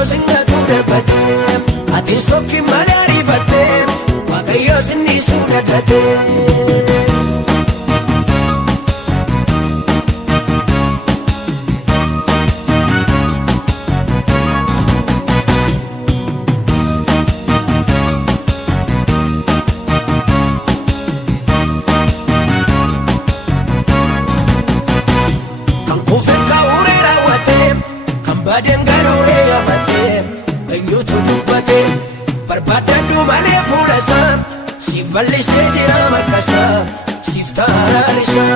muftichoo singatu darbate ati sokki malee ariifate waaqayyo sinniisuu dagate. Badan garole abate enyutu dubbate barbaadadhu malee fuula isaa siif bal'isee jira markasa siif taraarisa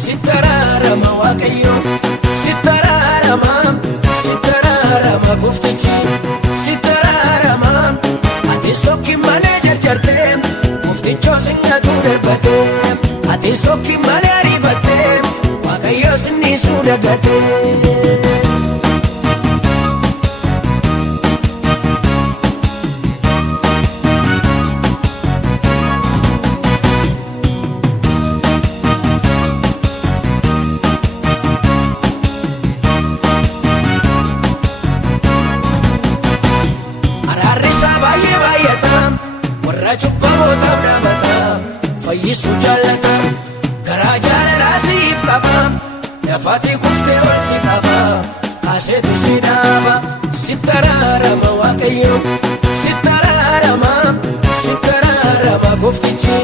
siif taraarama waaqayyo siif taraarama goftichi siif taraarama ati sokki malee jarjarte goftichoo singatu darbate ati sokki malee ariifate waaqayyo sinniisuu dagate. Cubbamootaaf dhaabata fayyisuu jaallata garaa jaalalaa siif qaba lafaati kuftee ol si qaba kaaseetu si dhaaba si taraarama waaqayyo si taraarama goftichi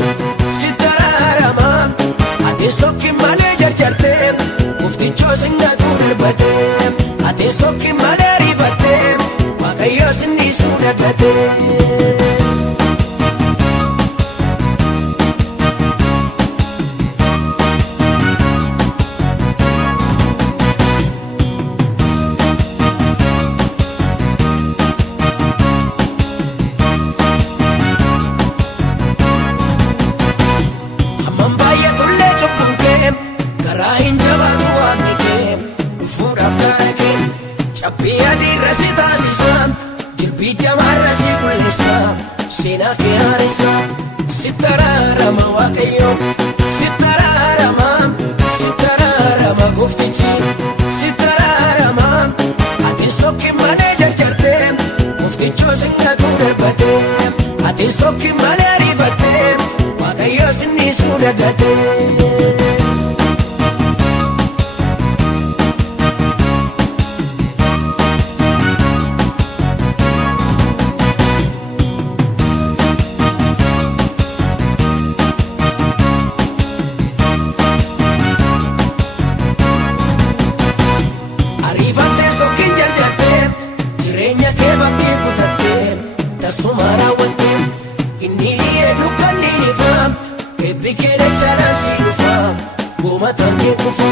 si taraarama ati sokki malee jarjarte goftichoo singatu darbate ati sokki malee ariifate waaqayyo sinniisuu dagate. Cabbii adiirra si taasisa jirbii jamaarra si kulleessa seenaa kee haaressa si taraarama waaqayyo si taraarama goftichi si taraarama ati sokki malee jarjarte goftichoo singatu darbate ati sokki malee ariifate waaqayyo sinniisuu dagate. Tasuma raawwatte inni eedu kan nifa eebbi keenya caalaa si dhufa gumataan kee kufa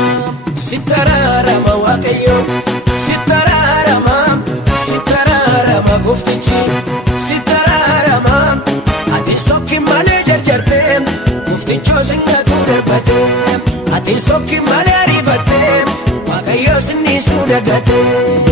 si taraarama waaqayyo si taraarama goftichi si taraarama ati sokki malee jarjarte goftichoo singatu darbate ati sokki malee ariifate waaqayyo sinniisuu dagate.